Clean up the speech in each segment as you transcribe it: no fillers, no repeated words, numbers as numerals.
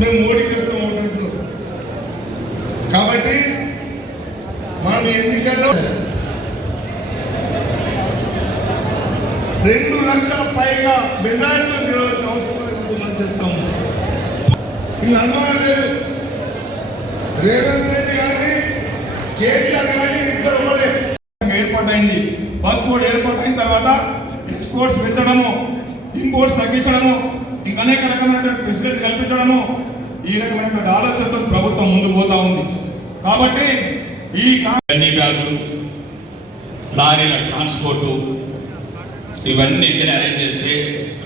మేము మోడీకి ఇస్తాం ఓటు. కాబట్టి మనం ఎన్నికల్లో 2 లక్షల పైగా మెజారిటీలో నిలవలసిన అవసరం చేస్తాము. ఇంకా అనుమానం లేదు. రేవంత్ రెడ్డి కానీ కేసీఆర్ కానీ ఇద్దరు ఒకటే ఏర్పాటైంది. పాస్పోర్ట్ ఏర్పాటైన తర్వాత ఎక్స్పోర్ట్స్ పెంచడము, ఇంపోర్ట్స్ తగ్గించడము, ఇంకా అనేక రకమైనటువంటి ఫెసిలిటీ కల్పించడము, ఈ రకమైనటువంటి ఆలోచనతో ప్రభుత్వం ముందుకు పోతా ఉంది. కాబట్టి ఈ అన్ని బ్యాగులు, లారీల ట్రాన్స్పోర్టు ఇవన్నీ అరేంజ్ చేస్తే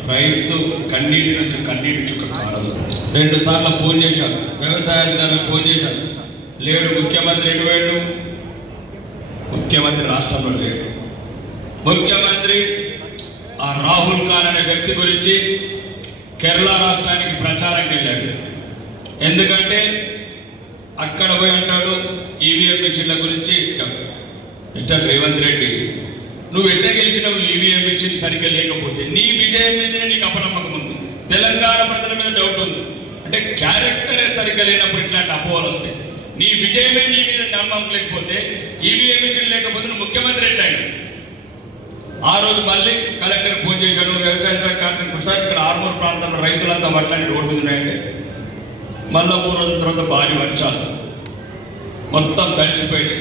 రైతు కన్నీటి నుంచి కన్నీటి చుక్క కాలదు. 2 సార్లు ఫోన్ చేశాను, వ్యవసాయదారులకు ఫోన్ చేశాను, లేడు. ముఖ్యమంత్రి ఎటు వేడు? ముఖ్యమంత్రి రాష్ట్రంలో లేడు. ముఖ్యమంత్రి ఆ రాహుల్ ఖాన్ అనే వ్యక్తి గురించి కేరళ రాష్ట్రానికి ప్రచారంకి వెళ్ళాడు. ఎందుకంటే అక్కడ పోయి అంటాడు ఈవీఎం మిషన్ల గురించి, మిస్టర్ రేవంత్ రెడ్డి నువ్వు ఎట్లా గెలిచినావు? ఈవీఎం మిషన్ సరిగ్గా లేకపోతే నీ విజయం మీదనే నీకు అపనమ్మకం ఉంది, తెలంగాణ ప్రజల మీద డౌట్ ఉంది. అంటే క్యారెక్టరే సరిగ్గా లేనప్పుడు ఇట్లాంటి అపోహలు వస్తాయి. నీ విజయమే నీ మీద నమ్మకం లేకపోతే, ఈవీఎం మిషన్ లేకపోతే నువ్వు ముఖ్యమంత్రి ఎట్లయినా. ఆ రోజు మళ్ళీ కలెక్టర్ ఫోన్ చేశాడు, వ్యవసాయ శాఖ సార్ ఇక్కడ ఆర్మూర్ ప్రాంతంలో రైతులంతా వడ్లని రోడ్డు ఉన్నాయంటే, మళ్ళీ 3 రోజుల తర్వాత భారీ వర్షాలు మొత్తం తడిసిపోయింది.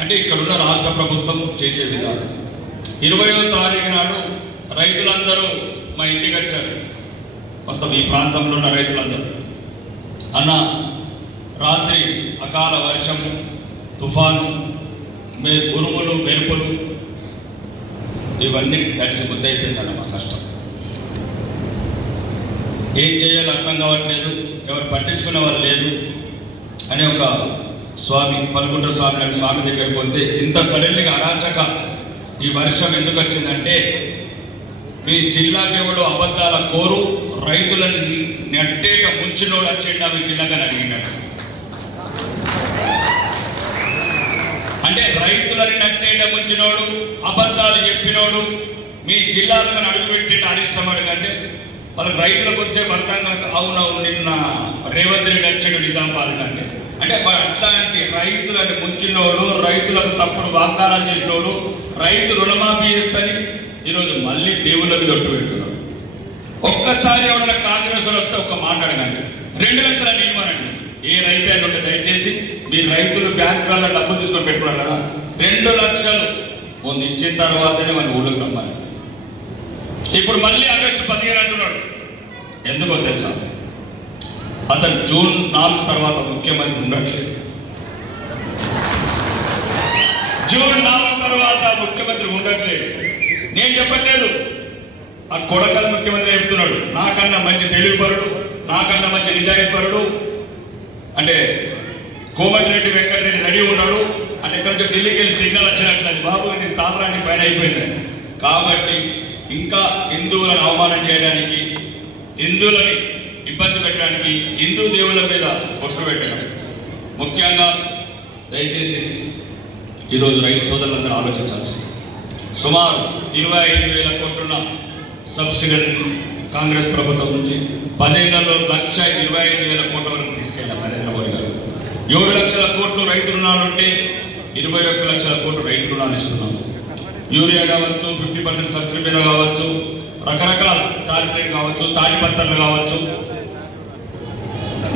అంటే ఇక్కడున్న రాష్ట్ర ప్రభుత్వం చేసే విధానం. 20వ తారీఖు నాడు రైతులందరూ మా ఇంటికి వచ్చారు, మొత్తం ఈ ప్రాంతంలో ఉన్న రైతులందరూ. అన్న రాత్రి అకాల వర్షము, తుఫాను, ఉరుములు, మెరుపులు ఇవన్నీ తడిసి ముద్దయిపోయిందన్న మా కష్టం. ఏం చేయాలో అర్థం కావట్లేదు, ఎవరు పట్టించుకునే వాళ్ళు లేదు అని ఒక స్వామి, పల్గుండ్ర స్వామి అనే స్వామి దగ్గరికి పోతే, ఇంత సడన్గా అరాచక ఈ వర్షం ఎందుకు వచ్చిందంటే మీ జిల్లాకి ఎవడో అబద్ధాల కోరు రైతులను నెట్టేట ముంచినోడు వచ్చేట మీ జిల్లాగా అడిగినాడు. అంటే రైతులని నట్టేట ముంచినోడు, అబద్ధాలు చెప్పినోడు మీ జిల్లాలో అడుగుపెట్టిన అరిష్టం అడుగంటే వాళ్ళకి రైతులకు వచ్చే వర్తంగా అవునవును నిన్న రేవంత్ రెడ్డి వచ్చాడు నిజామాబాద్ అంటే. అంటే అట్లాంటి రైతులను ముంచినోడు, రైతులకు తప్పుడు వాగ్దానాలు చేసినోడు, రైతు రుణమాఫీ చేస్తని ఈరోజు మళ్ళీ దేవుళ్ళ మీద ఒట్టు పెడుతున్నాడు. ఒక్కసారి ఎవరైనా కాంగ్రెస్ వస్తే ఒక్క మాట అడగండి, 2 లక్షల నియమనండి. ఏ రైతు అయినా ఉంటే దయచేసి మీరు రైతులు బ్యాంకులలో డబ్బులు తీసుకొని పెట్టుకున్నారు కదా, 2 లక్షలు ముందు ఇచ్చిన తర్వాతనే మన ఊళ్ళోకి రమ్మని. ఇప్పుడు మళ్ళీ ఆగస్టు 15 అంటున్నాడు. ఎందుకో తెలుసా? అతను జూన్ 4 తర్వాత ముఖ్యమంత్రి ఉండట్లేదు. జూన్ 4 తర్వాత ముఖ్యమంత్రి ఉండట్లేదు. నేను చెప్పట్లేదు, ఆ కొడకల్ ముఖ్యమంత్రి చెప్తున్నాడు. నాకన్నా మంచి తెలివిపరుడు, నాకన్నా మంచి నిజాయితీపరుడు అంటే కోమటిరెడ్డి వెంకటరెడ్డి రెడీ ఉన్నాడు అంటే ఇక్కడ నుంచి ఢిల్లీకి వెళ్ళి సిగ్నల్ వచ్చినట్లేదు, బాబు ఇది తామరాన్ని పైన అయిపోయిందని. కాబట్టి ఇంకా హిందువులను అవమానం చేయడానికి, హిందువులని ఇబ్బంది పెట్టడానికి, హిందూ దేవుల మీద కొట్టు పెట్టడం. ముఖ్యంగా దయచేసి ఈరోజు రైతు సోదరులందరూ ఆలోచించాల్సింది. సుమారు 25,000 కోట్లున్న సబ్సిడీని కాంగ్రెస్ ప్రభుత్వం నుంచి 10 ఏళ్లలో 1,25,000 కోట్ల వరకు తీసుకెళ్ళాం నరేంద్ర మోడీ గారు. 7 లక్షల కోట్లు రైతు రుణాలు ఉంటే 21 లక్షల కోట్లు రైతు రుణాలు ఇస్తున్నాము. యూరియా కావచ్చు, 50% సబ్సిడీ మీద కావచ్చు, రకరకాల టార్గెట్ కావచ్చు, తాడిపత్రలు కావచ్చు.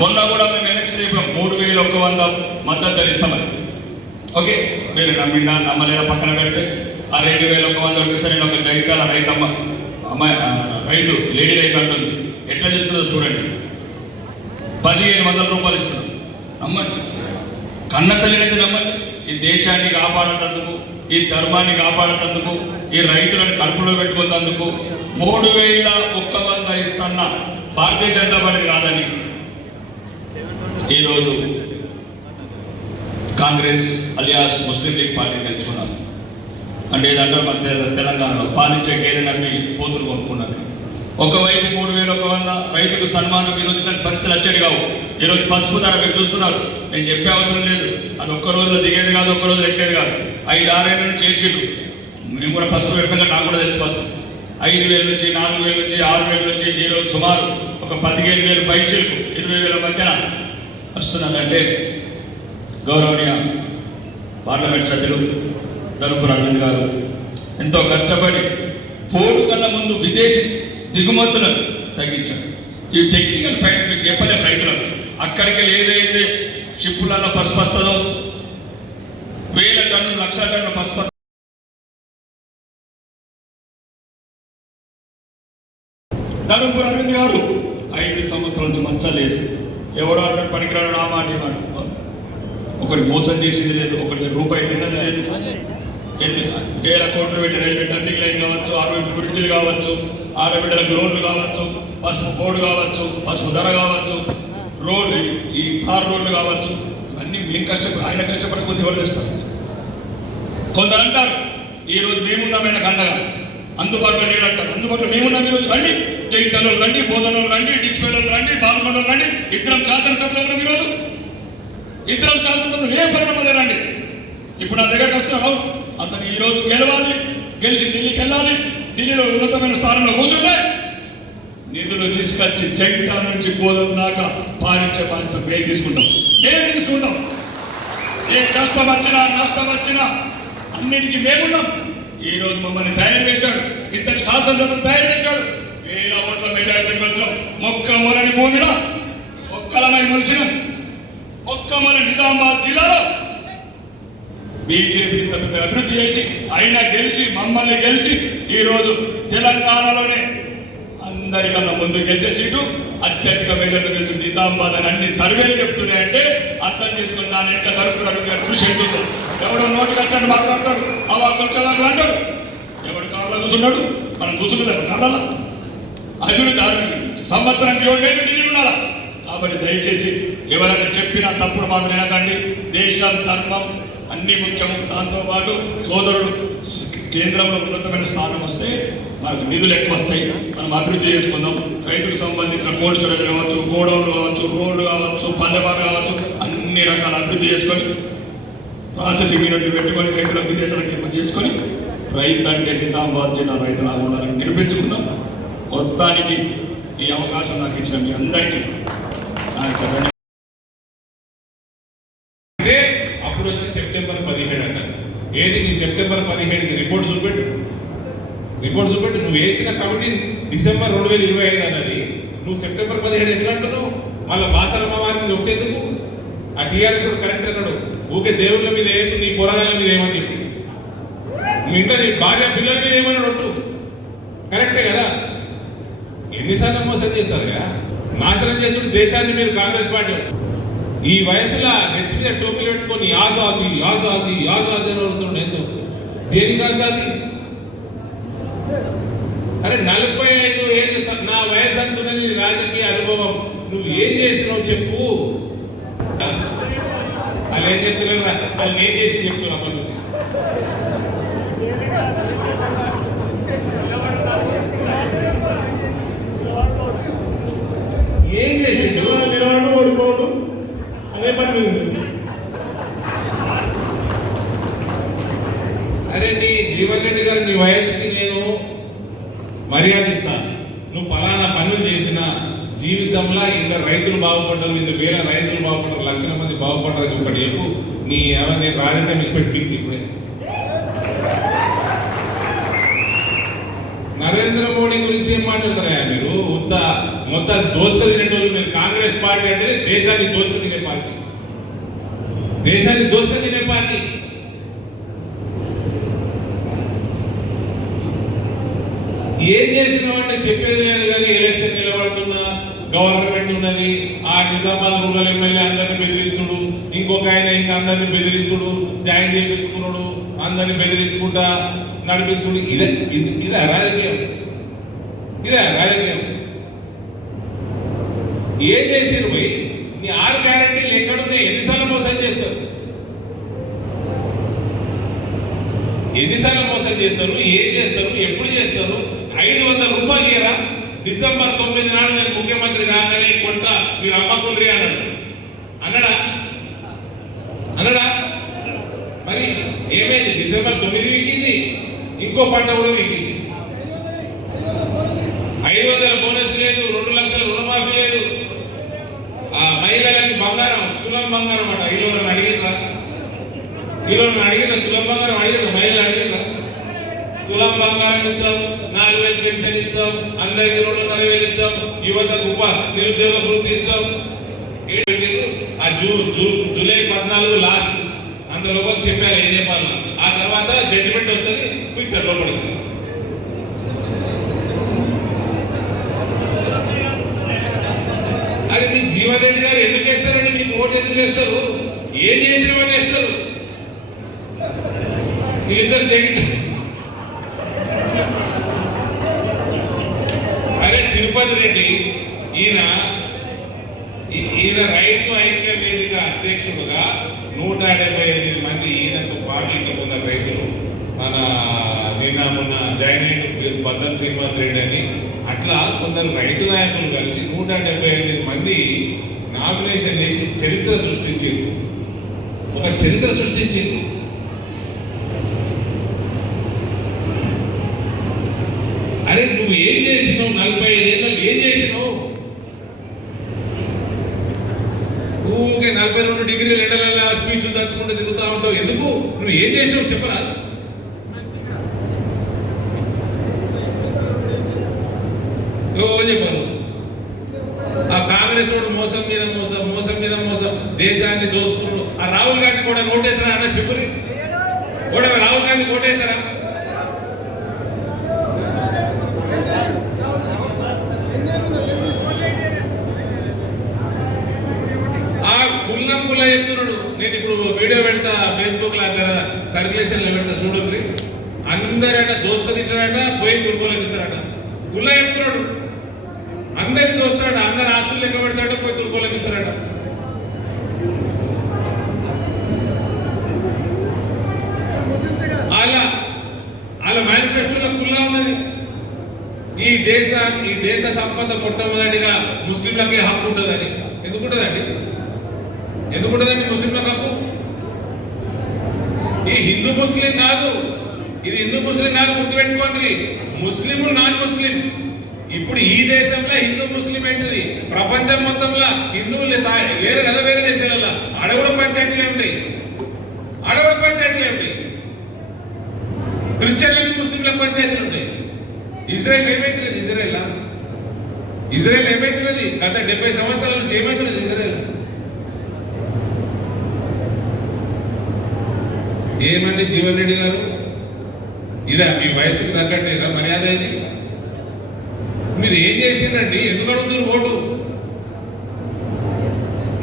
మొన్న కూడా మేము ఎలక్షన్ చెప్పాం 3,100 మద్దతు ధరిస్తామని. ఓకే, మీరు నమ్మినా నమ్మలేదా పక్కన పెడితే ఆ 2,100 రూపాయలు నేను ఒక జైతాల రైతమ్మ అమ్మాయి రైతు లేడీ రైతు అంటుంది. ఎట్లా జరుగుతుందో చూడండి, 1,500 రూపాయలు ఇస్తున్నాం. నమ్మండి, కన్న తల్లినైతే నమ్మండి. ఈ దేశాన్ని కాపాడేందుకు, ఈ ధర్మాన్ని కాపాడేందుకు, ఈ రైతులను కడుపులో పెట్టుకున్నందుకు 3,100 ఇస్తున్న భారతీయ జనతా పార్టీ కాదని ఈరోజు కాంగ్రెస్ అలియాస్ ముస్లిం లీగ్ పార్టీ గెలుచుకున్నారు. అంటే ఏదంటే మన తెలంగాణలో పాలించే గేదె నమ్మి పోతులు కొనుక్కున్నారు. ఒకవైపు 3,100 రైతుకు సన్మానం ఈరోజు కలిసి పరిస్థితులు వచ్చేది కావు. ఈరోజు పసుపు ధర మీరు చూస్తున్నారు, నేను చెప్పే అవసరం లేదు. అది ఒక్క రోజులో దిగేది కాదు, ఒక్క రోజు ఎక్కేది కాదు. 5-6 ఏళ్ళ నుంచి చేసిండు. మేము కూడా పసుపు పెడతాం, నాకు కూడా తెలిసి పసుపు 5,000 నుంచి 4,000 నుంచి 6,000 నుంచి ఈరోజు సుమారు ఒక 15,000 పైచీలకు 20,000 మధ్యన వస్తున్నదంటే గౌరవనీయ పార్లమెంట్ సభ్యులు ధర్మపురి అరవింద్ గారు ఎంతో కష్టపడి పోడు కన్నా ముందు విదేశీ దిగుమతులను తగ్గించారు. ఈ టెక్నికల్ ఫ్యాక్ట్స్ మీకు చెప్పలేము రైతులకు. అక్కడికి ఏదైతే షిప్పులలో పసుపు వస్తుందో 1,000 టన్నులు 1,00,000 టన్నుల పసుపు ధర్మపురి అరవింద్ గారు 5 సంవత్సరాల నుంచి మంచలేదు. ఎవరో అన్నాడు పనికిరాడు ఆ మాట మాట ఒకటి మోసం చేసింది లేదు, ఒకటి రూపాయి తిన్నది లేదు. 1,000 కోట్లు పెట్టి రైల్వే టర్నింగ్ లైన్ కావచ్చు, 60 బ్రిడ్జిలు కావచ్చు, ఆడబిడ్డలకు లోన్లు కావచ్చు, పసుపు బోర్డు కావచ్చు, పసుపు ధర కావచ్చు, రోడ్డు ఈ కార్ రోడ్లు కావచ్చు, అన్నీ మేము ఆయన కష్టపడకపోతే ఎవరు చేస్తారు? కొందరు అంటారు ఈరోజు మేమున్నామైనా కండగా అందుబాటులో నీళ్ళు అంటారు. అందుబాటులో మేమున్నాం ఈరోజు రండి, జైతలో రండి, బోధనలు రండి, డిచ్పేటలు రండి, బాలకొండలు రండి, ఇద్దరం శాసనసభ్యులు ఉన్నాం ఈరోజు. ఇద్దరం శాసనసభ్యులు ఏ పరిణామం రండి. ఇప్పుడు నా దగ్గరకు వస్తున్నావు అతను ఈరోజు గెలవాలి, గెలిచి ఢిల్లీకి వెళ్ళాలి, ఢిల్లీలో ఉన్నతమైన స్థానంలో కూర్చుంటే నిధులు తీసుకొచ్చి జగిత్యాల నుంచి బోధన దాకా పాలించే బాధ్యత మేము తీసుకుంటాం. ఏ కష్టం వచ్చినా నష్టం వచ్చినా అన్నిటికీ మేమున్నాం. ఈరోజు మమ్మల్ని తయారు చేశాడు, 2 శాసనసభ్యులు తయారు చేశాడు. 1,000 ఓట్ల మెజారిటీ వచ్చాం. మొక్కమొలని భూమిలో ఒక్కలమై మొలిచినాం. ఒక్కమొల నిజామాబాద్ జిల్లాలో బీజేపీ ఇంత పెద్ద అభివృద్ధి చేసి అయినా గెలిచి మమ్మల్ని గెలిచి ఈరోజు తెలంగాణలోనే అందరికన్నా ముందు గెలిచే సీటు అత్యధిక వేగంగా గెలిచి నిజామాబాద్ అని అన్ని సర్వేలు చెప్తున్నాయంటే అర్థం చేసుకుని దాని ఎంత ధర్మపురి కృషి అవుతుందో. ఎవడో నోటికి వచ్చినట్టు మాట్లాడతాడు, అవాళ్ళు అంటాడు. ఎవడు కార్లో కూర్చున్నాడు, మనం కూర్చున్నది కార్లలో అభివృద్ధి సంవత్సరానికి 7,000 ఢిల్లీ ఉండాలా. కాబట్టి దయచేసి ఎవరైనా చెప్పినా తప్పుడు మాట వినకండి. దేశం ధర్మం అన్ని ముఖ్యము. దాంతోపాటు సోదరుడు కేంద్రంలో ఉన్నతమైన స్థానం వస్తే మనకు నిధులు ఎక్కువ వస్తాయి, మనం అభివృద్ధి చేసుకుందాం. రైతులకు సంబంధించిన కోల్డ్ స్టోరేజ్ కావచ్చు, గోడౌన్లు కావచ్చు, రోడ్లు కావచ్చు, పల్లెపాట కావచ్చు, అన్ని రకాల అభివృద్ధి చేసుకొని ప్రాసెసింగ్ యూనిట్లు పెట్టుకొని రైతులకు విదేశాలకు ఇబ్బంది చేసుకొని రైతు అంటే నిజామాబాద్ జిల్లా రైతులాగా ఉండాలని నిరూపించుకుందాం. మొత్తానికి ఈ అవకాశం నాకు ఇచ్చిన మీ అందరికీ అప్పుడు వచ్చి సెప్టెంబర్ 17 అంటారు. ఏది నీ సెప్టెంబర్ 17కి రిపోర్ట్ చూపెట్టు. నువ్వు వేసిన కమిటీ డిసెంబర్ 2025 అన్నది. నువ్వు సెప్టెంబర్ 17 ఎట్లా అంటున్నావు? మళ్ళీ బాసరమ్మ వారిని ఒట్టేందుకు? ఆ టీఆర్ఎస్ కరెక్ట్ అన్నాడు. ఊకే దేవుళ్ళ మీద ఏమి, నీ పురాణాల మీద ఏమని చెప్పి నువ్వు ఇంకా నీ భార్య పిల్లల మీద ఏమన్నాడు ఒట్టు. కరెక్టే కదా? ఎన్నిసార్లు మోసం చేస్తారు కదా, నాశనం చేస్తున్న దేశాన్ని మీరు కాంగ్రెస్ పార్టీ. ఈ వయసులో నెత్తి మీద టోపీలు పెట్టుకొని ఆజాది ఆజాది ఆజాది అని అడుగుతుండే. ఎంతో దేనికి ఆజాది? అరే 45 ఏళ్ళు నా వయసు అంటున్నది రాజకీయ అనుభవం. నువ్వు ఏం చేసినావు చెప్పు. వాళ్ళు ఏం చెప్తున్నారు? వాళ్ళు నేను చేసి చెప్తున్నా. పనులు ఏం చేసిండు? ఓడిపోవడం అదే పని. అరే నీ జీవన్ రెడ్డి గారు, నీ వయసుకి నేను మర్యాద ఇస్తాను. నువ్వు ఫలానా పనులు చేసిన జీవితంలో ఇంత రైతులు బాగుపడ్డారు, ఇంత వేల రైతులు బాగుపడ్డారు, లక్షల మంది బాగుపడ్డారు. ఒకటి చెప్పు. నీ నేను రాజకీయం ఇచ్చిపెట్టి ఇప్పుడే నరేంద్ర మోడీ గురించి ఏం మాట్లాడుతున్నాయా మీరు? మొత్తం దోసుక తినేటోళ్ళు మీరు. కాంగ్రెస్ పార్టీ అంటే దేశాన్ని దోసుక తినే పార్టీ. ఏం చేసినావు అంటే చెప్పేది లేదు. కానీ ఎలక్షన్ నిలబడుతున్నా గవర్నమెంట్ ఉన్నది. ఆ నిజామాబాద్ రూరల్ ఎమ్మెల్యే అందరిని బెదిరించుడు, ఇంకొక ఆయన ఇంకా అందరిని బెదిరించుడు, జాయిన్ చేయించుకున్నాడు, అందరిని బెదిరించుకుంటా నడిపించుడు. ఇదే రాజకీయం. ఏం చేసిండు పోయి? నీ 6 గ్యారెంటీలు ఎక్కడున్నాయి? ఎన్నిసార్లు మోసం చేస్తారు? ఏం చేస్తారు? ఎప్పుడు చేస్తారు? 500 రూపాయలు ఇయరా? డిసెంబర్ 9 నాడు నేను ముఖ్యమంత్రి కాగానే కొంట మీరు అమ్మకుండ్రి అన్నాడా? మరి ఏమైంది? డిసెంబర్ 9 వీకింది, ఇంకో పంట కూడా వీకింది. 500 బోనస్ లేదు, 2 లక్షల రుణమాఫీ లేదు. మహిళలకి బంగారం, తులం బంగారం అట. కిలోని అడిగిన తులం బంగారం అడిగిన మహిళలు అడిగిన తులం బంగారం ఇద్దాం, 4000 పెన్షన్ ఇద్దాం, అందరికి 2,500 ఇద్దాం, యువతకు నిరుద్యోగ వృత్తి ఇద్దాం. ఆ జూలై 14 లాస్ట్ అంత లోపల చెప్పారు ఏం చెప్పాలి. ఆ తర్వాత జడ్జిమెంట్ వస్తుంది, మీకు లోపడుతుంది. అది మీ జీవన్ రెడ్డి గారు ఎందుకు వేస్తారండి? మీకు ఓటు ఎందుకు వేస్తారు? ఏం చేసిన వాళ్ళు వేస్తారు? వీళ్ళిద్దరు జగిత అరే తిరుపతి రెడ్డి ఈయన రైతు ఐక్య వేదిక అధ్యక్షుడుగా 178 మంది ఈయనతో పాటు ఇంకా కొందరు రైతులు నిన్న మొన్న జాయిన్ అయిన బద్దం శ్రీనివాస్ రెడ్డి అని అట్లా కొందరు రైతు నాయకులు కలిసి 178 మంది నామినేషన్ చేసి చరిత్ర సృష్టించారు. ఒక చరిత్ర సృష్టించారు. అరే నువ్వు ఏం చేసినావు? 45 ఏళ్ళు ఏం చేసినావు? ఊరికే 42 డిగ్రీలు ఎండల స్పీచ్ దాచుకుంటూ తిరుగుతా ఉంటావు. ఎందుకు? నువ్వు ఏం చేసినావు చెప్పరా? చెప్పారు ఆ కాంగ్రెస్ వాడు మోసం మీద మోసం, మోసం మీద మోసం, దేశాన్ని దోచుకుంటూ. ఆ రాహుల్ గాంధీ కూడా నోటేస్తారా అన్న చెప్పురి కూడా? రాహుల్ గాంధీ నోటేస్తారా? ఆ కుల్లం కుల్ల చెప్తున్నాడు. నేను ఇప్పుడు వీడియో పెడతా ఫేస్బుక్ లో సర్క్యులేషన్ లో పెడతా చూడండి. అందరట దోసుక తింటారట, పోయి తుర్కోలోకి ఇస్తారట. కుల్ల చెప్తున్నాడు. అందరినీ దోస్తాడట, అందరు ఆస్తులు లెక్క పెడతాడట, పోయి తుర్కోలోకి ఇస్తారట. అలా మేనిఫెస్టోలో కుల్లా ఉన్నది. ఈ దేశ సంపద మొట్టమొదటిగా ముస్లింలకే హక్కు ఉంటుందని. ఎందుకుంటుందండి? ముస్లింలకు హక్కు? ఈ హిందూ ముస్లిం కాదు, ఇది హిందూ ముస్లిం కాదు, గుర్తుపెట్టుకోండి. ముస్లిము నాన్ ముస్లిం. ఇప్పుడు ఈ దేశంలో హిందూ ముస్లిం అవుతుంది. ప్రపంచం మొత్తంలో హిందువులు వేరే కదా, వేరే దేశాలలో అడవుల పంచాయతీలే ఉంటాయి. క్రిస్టియన్లకి ముస్లింలకు పంచాయతీలు ఉంటాయి. ఇజ్రాయెల్ ఏమైతున్నది? ఇజ్రాయెల్ ఏమైతున్నది? గత 70 సంవత్సరాల నుంచి ఏమైతున్నది ఇజ్రాయెల్? ఏమండి జీవన్ రెడ్డి గారు, ఇదా మీ వయసుకు తగ్గట్టేనా మర్యాద? ఇది మీరు ఏం చేసిండ్రండి? ఎందుకు అడుగుతారు ఓటు?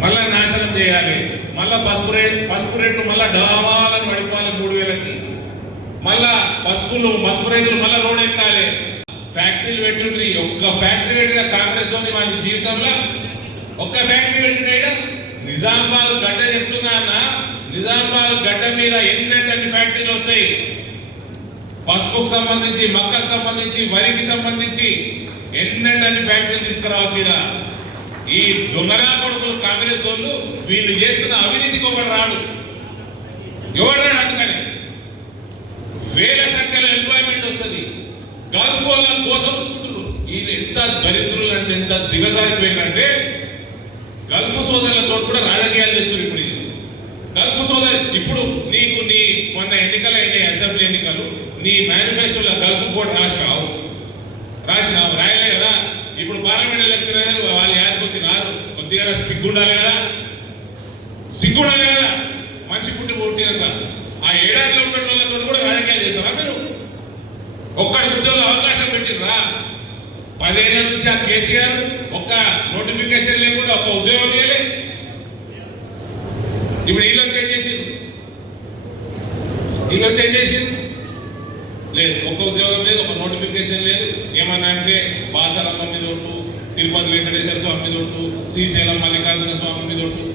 మళ్ళా నాశనం చేయాలి, మళ్ళా పసుపు రేట్లు మళ్ళా డబాలని పడిపోవాలి 3000కి. మళ్ళా పసుపు రైతులు మళ్ళా రోడ్ ఎక్కాలి. ఫ్యాక్టరీలు పెట్టుండ్రి. ఒక్క ఫ్యాక్టరీ పెట్టిన కాంగ్రెస్ ఉంది మన జీవితంలో. ఒక్క ఫ్యాక్టరీ పెట్టిన నిజామాబాద్ గడ్డ చెప్తున్నా అన్న, నిజామాబాద్ గడ్డ మీద ఎన్ని ఫ్యాక్టరీలు వస్తాయి. పసుపుకు సంబంధించి, మక్కకు సంబంధించి, వరికి సంబంధించి ఎన్ని ఫ్యాక్టరీలు తీసుకురావచ్చు. ఈ దొంగరా కొడుకులు కాంగ్రెస్ వాళ్ళు వీళ్ళు చేస్తున్న అవినీతికి ఒకటి రాడు, ఎవరు రాడు. అందుకని వేల సంఖ్యలో ఎంప్లాయ్మెంట్ వస్తుంది. గల్ఫ్ వాళ్ళ కోసం వీళ్ళు ఎంత దరిద్రులు అంటే, ఎంత దిగజారిపోయిందంటే గల్ఫ్ సోదరులతో కూడా రాజకీయాలు చేస్తున్నారు. ఇప్పుడు గల్ఫ్ సోదరు ఇప్పుడు నీకు మొన్న ఎన్నికలు అయినాయి, అసెంబ్లీ ఎన్నికలు, నీ మేనిఫెస్టోలో గల్ఫ్ కూడా రాసినావు రాయలే కదా. ఇప్పుడు పార్లమెంట్ ఎలక్షన్ అయ్యారు, వాళ్ళు యాదకి వచ్చినారు. కొద్దిగా సిగ్గుండాలి కదా. మనిషి పుట్టినాక ఆ ఏడాదిలో ఉన్న వాళ్ళతో కూడా రాజకీయాలు చేస్తారా మీరు? ఒక్కడికి ఉద్యోగ అవకాశం పెట్టినరా? 10 ఏళ్ల నుంచి ఆ కేసీఆర్ ఒక్క నోటిఫికేషన్ లేకుండా ఒక్క ఉద్యోగం చేయలే. ఇప్పుడు వీళ్ళు చేంజ్ చేసింది లేదు, ఒక్క ఉద్యోగం లేదు, ఒక నోటిఫికేషన్ లేదు. ఏమన్నా అంటే బాసరమ్మ మీద ఒట్టు, తిరుపతి వెంకటేశ్వర స్వామి మీద ఒట్టు, శ్రీశైలం మల్లికార్జున స్వామి మీద ఒట్టు.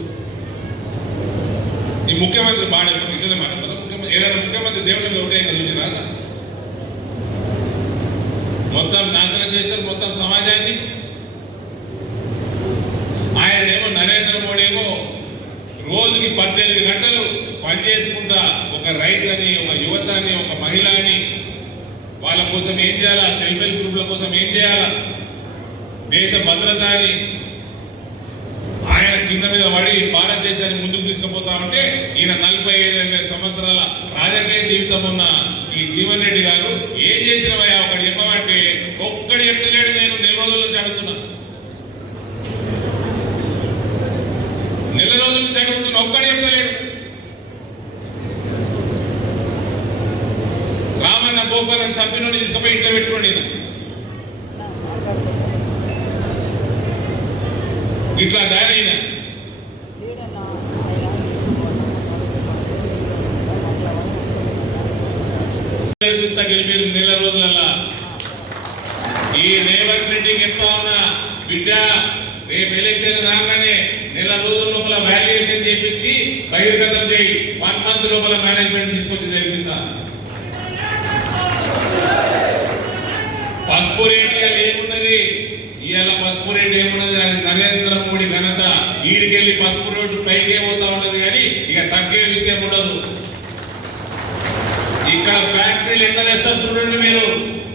ఈ ముఖ్యమంత్రి బాగా ఇట్లనే మాట్లాడతారు. ఏదైనా ముఖ్యమంత్రి దేవుడి మీద ఒకటే చూసినా మొత్తం నాశనం చేస్తారు మొత్తం సమాజాన్ని. ఆయనేమో నరేంద్ర మోడీ ఏమో రోజుకి 18 గంటలు పనిచేసుకుంటా ఒక రైతు అని, ఒక యువత అని, ఒక మహిళ అని వాళ్ళ వాళ్ళ కోసం ఏం చేయాలా, సెల్ఫ్ హెల్ప్ గ్రూప్ల కోసం ఏం చేయాలా, దేశ భద్రత అని ఆయన కింద మీద పడి భారతదేశాన్ని ముందుకు తీసుకుపోతా ఉంటే ఈయన 45 సంవత్సరాల రాజకీయ జీవితం ఉన్న ఈ జీవన్ రెడ్డి గారు ఏం చేసినవయ్యా ఒకటి చెప్పమంటే ఒక్కడి చెప్తలేడు. నేను నెల రోజుల నుంచి అడుగుతున్నా, నెల రోజుల నుంచి అడుగుతున్నా, ఒక్కడి చెప్తలేడు. రామన్న గోపాలని సభ్యుని తీసుకుపోయి ఇంట్లో పెట్టుకోండి, ఇట్లా దారైనా గెలిపారు నెల రోజులల్లా. ఈ రేవంత్ రెడ్డికి చెప్తా ఉన్నా, బిడ్డ రేపు ఎలక్షన్ రాగానే నెల రోజుల లోపల వాల్యుయేషన్ చేయించి బహిర్గతం చేయి, 1 month లోపల మేనేజ్మెంట్ తీసుకొచ్చి జరిపిస్తా. పసుపు రేటు ఏమున్నది ఇవాళ, పసుపు రేటు ఏమున్నది, అది నరేంద్ర మోడీ ఘనత. ఈడికెళ్ళి పసుపు రేటు పైకే పోతా ఉంటది కానీ ఇక తగ్గే విషయం ఉండదు. ఇక్కడ ఫ్యాక్టరీలు ఎట్లా తెస్తారు చూడండి మీరు.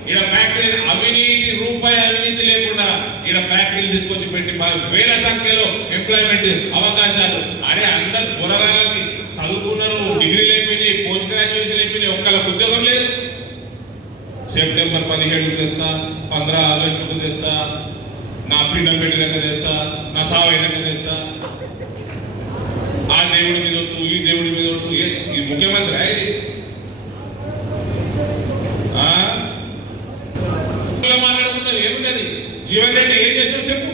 ఇక్కడ ఫ్యాక్టరీ అవినీతి, రూపాయి అవినీతి లేకుండా ఇక్కడ ఫ్యాక్టరీలు తీసుకొచ్చి పెట్టి వేల సంఖ్యలో ఎంప్లాయ్మెంట్ అవకాశాలు. అరే అందరు పొరగాళ్ళకి చదువుకున్నారు, డిగ్రీలు అయిపోయినాయి, పోస్ట్ గ్రాడ్యుయేషన్ అయిపోయినాయి, ఒక్కళ్ళకి ఉద్యోగం లేదు. సెప్టెంబర్ 17కు తెస్తా, 15 ఆగస్టుకు తెస్తా, నా పిండం పెట్టినాక తెస్తా, నా సావైనాక తెస్తా. ఆ దేవుడి మీద ఒట్టు, ఈ దేవుడి మీద ఒట్టు. ఈ ముఖ్యమంత్రి ఇది మాట్లాడుతున్నారు. ఏముంటది జీవన్ రెడ్డి ఏం చేసినావు చెప్పు,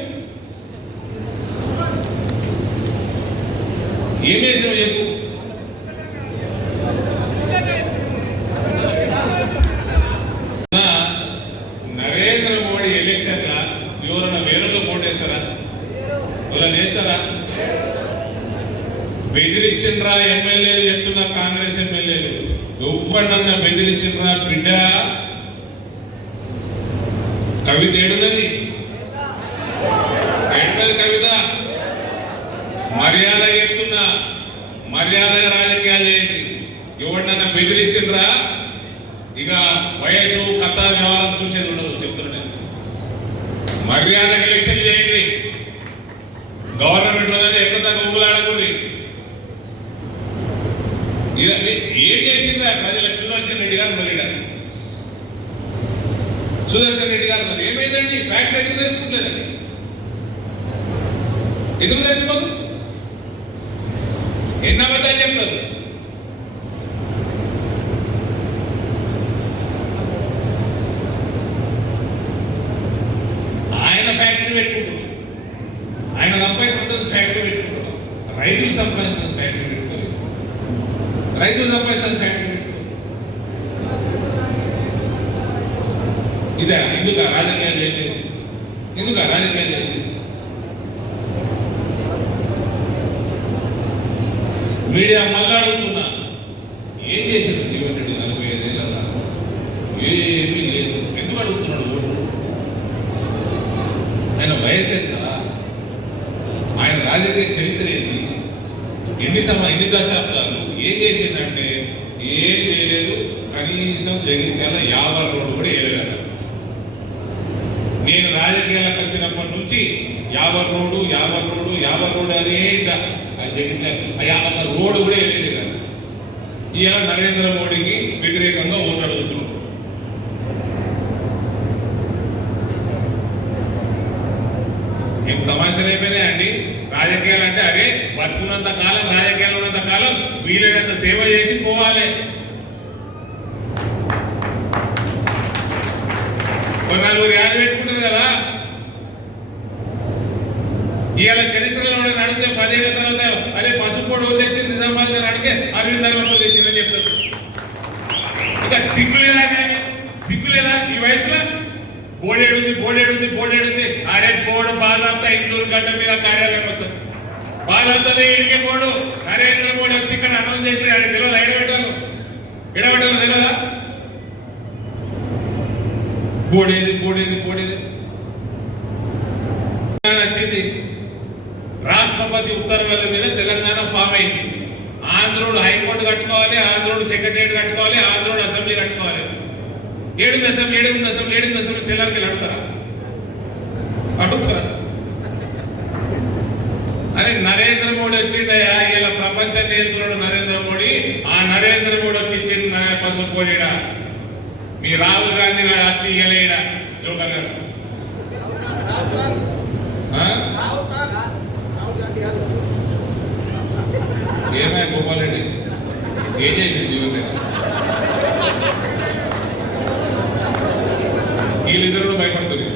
ఏం చేసినావు చెప్పు. నరేంద్ర మోడీ ఎలక్షన్ లా ఎవరైనా వేరేలో ఓటేస్తారా, వాళ్ళని వేస్తారా? బెదిరించిండ్రా ఎమ్మెల్యేలు చెప్తున్నా, కాంగ్రెస్ ఎమ్మెల్యేలు ఎవరినన్నా బెదిరించిండ్రా బిడ్డ? కవిత ఏడున్నది, కవిత మర్యాద చెప్తున్నా, మర్యాదగా రాజకీయాలు చేయండి. ఎవరినన్నా బెదిరించిండ్రా ఇక వయసు కథ వ్యవహారం చూసేది ఉండదు. చెప్తున్నాను, మర్యాదగా ఎలక్షన్ చేయండి. గవర్నమెంట్ వద్దంటే ఎక్కడ ఊగులాడకూడదు. ఏం చేసిందా ప్రజలకు? సుదర్శన్ రెడ్డి గారు మరి సుదర్శన్ రెడ్డి గారు మరి ఏమైందండి? ఫ్యాక్టరీ ఎందుకు తెలుసుకోలేదండి? ఎందుకు తెలుసుకోదు? ఎన్ని అబద్ధాలు చెప్తారు? ఆయన ఫ్యాక్టరీ పెట్టుకుంటున్నాడు, ఆయన సంపాదించుకుంటుంది ఫ్యాక్టరీ పెట్టుకుంటున్నాడు. రైతులు సంపాదిస్తుంది ఫ్యాక్టరీ పెట్టుకోవాలి, రైతులు సంపాదిస్తుంది ఫ్యాక్టరీ పెట్టుకోవాలి. ఇదే ఎందుకు రాజకీయాలు చేసేది? ఎందుకు రాజకీయాలు చేసేది? మీడియా మళ్ళీ అడుగుతున్నా, ఏం చేసిండు జీవన్ రెడ్డి 45 ఏళ్ళ? ఏమీ లేదు. ఎందుకు అడుగుతున్నాడు ఓటు? ఆయన వయసు ఎంత? ఆయన రాజకీయ చరిత్ర ఏంటి? ఎన్ని దశాబ్దాలు ఏం చేసిందంటే ఏం చేయలేదు. కనీసం జగిత్యాల 50 రోడ్డు కూడా వేయలేదు. నేను రాజకీయాలకు వచ్చినప్పటి నుంచి 50 రోడ్డు అనే జగిత్యాల 50 రోడ్డు కూడా వేయలేదు కదా. ఇవాళ నరేంద్ర మోడీకి వ్యతిరేకంగా ఓటు అడుగుతున్నాడు. ఏం తమాషాలు అయిపోయినాయండి రాజకీయాలు అంటే? అరే బతుకున్నంత కాలం, రాజకీయాలు ఉన్నంత కాలం వీలైనంత సేవ చేసి పోవాలి. నలుగురు యాద పెట్టుకుంటారు కదా. ఇవాళ చరిత్రలో నడితే 10 ఏళ్ళ తర్వాత అరే పసుపోడు తెచ్చింది నిజామాబాద్ అడిగితే అరవింద్ ధర్మంలో తెచ్చిందని చెప్తారు. ఇంకా సిగ్గులేదా ఈ వయసులో? బోడేడుంది. అరే బోర్డు బాధంతా ఇందూరు గడ్డ మీద కార్యాలయం వస్తుంది. బాధంతా ఇడికే బోర్డు నరేంద్ర మోడీ వచ్చి ఇక్కడ అనౌన్స్ చేసిన ఆయన తెలియదు. ఎడబెట్టాలో తెలియదా? బోడేది వచ్చింది. రాష్ట్రపతి ఉత్తర్వుల మీద తెలంగాణ ఫామ్ అయింది. ఆంధ్రోడు హైకోర్టు కట్టుకోవాలి, ఆంధ్రోడు సెక్రటరియట్ కట్టుకోవాలి, ఆంధ్రోడు అసెంబ్లీ కట్టుకోవాలి. ఏడు దశం తెల్లారికి అడుగుతారా? అరే నరేంద్ర మోడీ వచ్చిండయా, ఇలా ప్రపంచ నియంత్రుడు నరేంద్ర మోడీ. ఆ నరేంద్ర మోడీ వచ్చి ఇచ్చిండు పసుపు కోడిడ. మీ రాహుల్ గాంధీ గారు వచ్చి ఇయ్యలేడ జోకర్ గారు. ఏమయ్య గోపాల్ రెడ్డి ఏం చేయండి జీవన్ రెడ్డి? వీళ్ళిద్దరు భయపడుతుంది.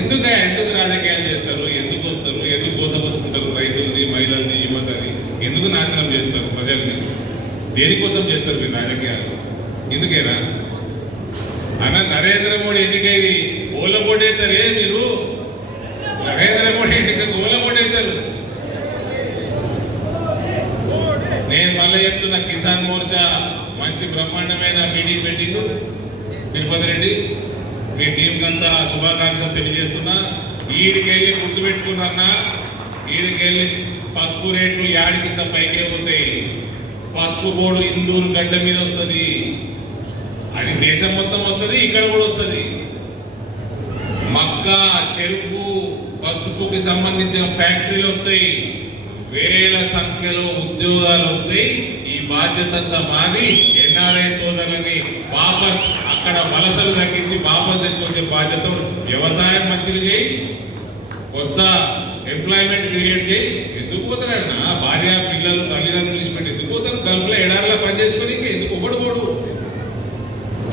ఎందుకు రాజకీయాలు చేస్తారు? ఎందుకు వస్తారు? ఎందుకు కోసపుచ్చుకుంటారు? రైతులది, మహిళలది, యువతది ఎందుకు నాశనం చేస్తారు ప్రజల్ని? దేనికోసం చేస్తారు మీరు రాజకీయాలు? ఎందుకేనా అన్న? నరేంద్ర మోడీ ఎన్నికైంది ఓళ్ళ ఓటేస్తారే మీరు. నరేంద్ర మోడీ ఎన్నికకు ఓళ్ళ ఓటేస్తారు. నేను మళ్ళీ చెప్తున్నా, కిసాన్ మోర్చా మంచి బ్రహ్మాండమైన మీటింగ్ పెట్టిండు తిరుపతి రెడ్డి. మీ టీంకి అంతా శుభాకాంక్షలు తెలియజేస్తున్నా. ఈడికెళ్ళి గుర్తుపెట్టుకున్నా, ఈడికెళ్ళి పసుపు రేట్లు యాడికింత పైకే పోతాయి. పసుపు బోర్డు ఇందూరు గడ్డ మీద వస్తుంది. అది దేశం మొత్తం వస్తుంది, ఇక్కడ కూడా వస్తుంది. మక్క, చెరుకు, పసుపుకి సంబంధించిన ఫ్యాక్టరీలు వస్తాయి. వేల సంఖ్యలో ఉద్యోగాలు వస్తాయి. ఈ బాధ్యత అంతా మాది. ఎన్ఆర్ఐ సోదరులని వాపస్ అక్కడ వలసలు తగ్గించి వాపస్ తీసుకొచ్చే బాధ్యత. వ్యవసాయం మంచిగా చేయి, కొత్త ఎంప్లాయ్మెంట్ క్రియేట్ చేయి. ఎందుకు పోతారన్న? భార్య, పిల్లలు, తల్లిదండ్రులు ఇచ్చిపెట్టి ఎందుకు పోతారు? గల్ఫ్లో ఎడారిలో పనిచేసుకొని ఇంకా ఎందుకు ఒకడు పోడు?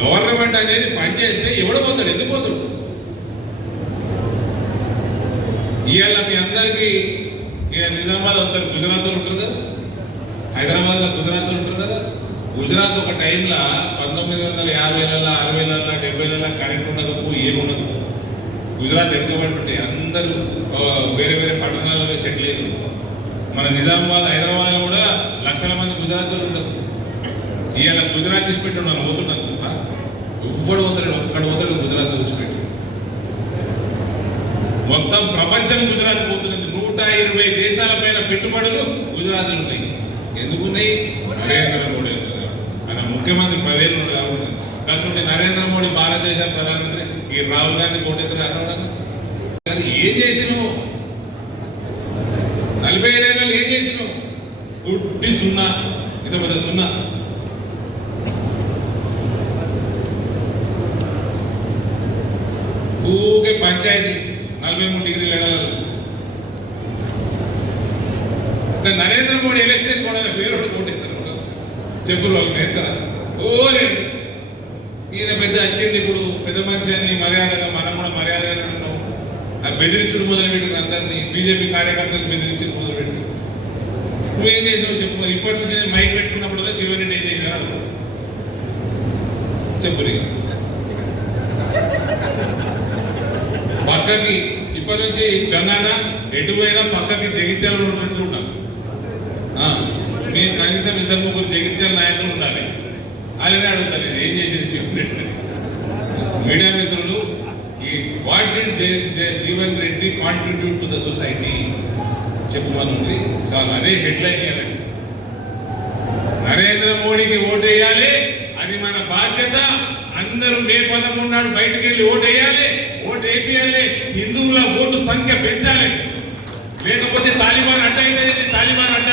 గవర్నమెంట్ అనేది పనిచేస్తే ఎవడు పోతాడు? ఎందుకు పోతాడు? ఇవాళ మీ అందరికీ నిజామాబాద్ ఉంటారు, గుజరాత్లో ఉంటారు కదా, హైదరాబాద్లో గుజరాత్లో ఉంటారు కదా. గుజరాత్ ఒక టైంలో 1950లలో, 60లలో, 70లలో కరెంట్ ఉండకపో ఏముండదు. గుజరాత్ వెనుకబడి అందరూ వేరే వేరే పట్టణాల్లో సెటిల్ అయ్యారు. మన నిజామాబాద్, హైదరాబాద్లో కూడా లక్షల మంది గుజరాత్లో ఉంటారు. ఇవాళ గుజరాత్ విడిచిపెట్టి ఉన్నాను పోతున్నాను. ఎవ్వడు పోతాడు? ఒక్కడు పోతాడు గుజరాత్ విడిచిపెట్టి. మొత్తం ప్రపంచం గుజరాత్ పోతున్నది. 120 దేశాల పైన పెట్టుబడులు గుజరాత్లో ఉన్నాయి. ఎందుకున్నాయి? నరేంద్ర మోడీ ఆయన ముఖ్యమంత్రి 10 ఏళ్ళు కాబట్టి. కష్టం నరేంద్ర మోడీ భారతదేశ ప్రధానమంత్రి. ఈ రాహుల్ గాంధీ కోటేంద్ర అన్నాడు. ఏం చేసినావు? 45 ఏళ్ళు ఏం చేసినావు? గుడ్డి సున్నా, ఇంత పెద్ద సున్నా. ఊకే పంచాయతీ 43 డిగ్రీల ఎడలలో. నరేంద్ర మోడీ ఎలక్షన్ కూడా వేరే కోటేస్తారు కూడా. చెప్పురు వాళ్ళు నేస్తారా? లేదు. ఈయన పెద్ద వచ్చింది, ఇప్పుడు పెద్ద మనిషి అని మర్యాదగా మనం కూడా మర్యాదగానే ఉన్నాం. అది బెదిరించుడు మొదలుపెట్టిన అందరినీ, బీజేపీ కార్యకర్తలు బెదిరించుడు మొదలుపెట్టి. నువ్వేం చేసావు చెప్పు మరి. ఇప్పటి నుంచి నేను మైక్ పెట్టుకున్నప్పుడు జీవన్ రెడ్డి ఏం చేసినా అడుగుతావు. చెప్పురు ఇక పక్కకి. ఇప్పటి నుంచి గంగన్న ఎటువైనా పక్కకి జగిత్యాలు ఉన్నట్టు చూడాలి. మీరు కనీసం 2-3 జగిత్యాల నాయకులు ఉండాలి. అలానే అడుగుతాను నేను ఏం చేసిన మీడియా మిత్రులు. What did Jeevan Reddy contribute to the society చెప్పమని చాలు. అదే హెడ్లైన్ ఇవ్వాలండి. నరేంద్ర మోడీకి ఓటేయాలి, అది మన బాధ్యత. అందరూ మే 11 నాడు బయటకు వెళ్ళి ఓటేయాలి, ఓటు వేయాలి. హిందువుల ఓటు సంఖ్య పెంచాలి. లేకపోతే తాలిబాన్ అడ్డ అయితే తాలిబాన్ అడ్డ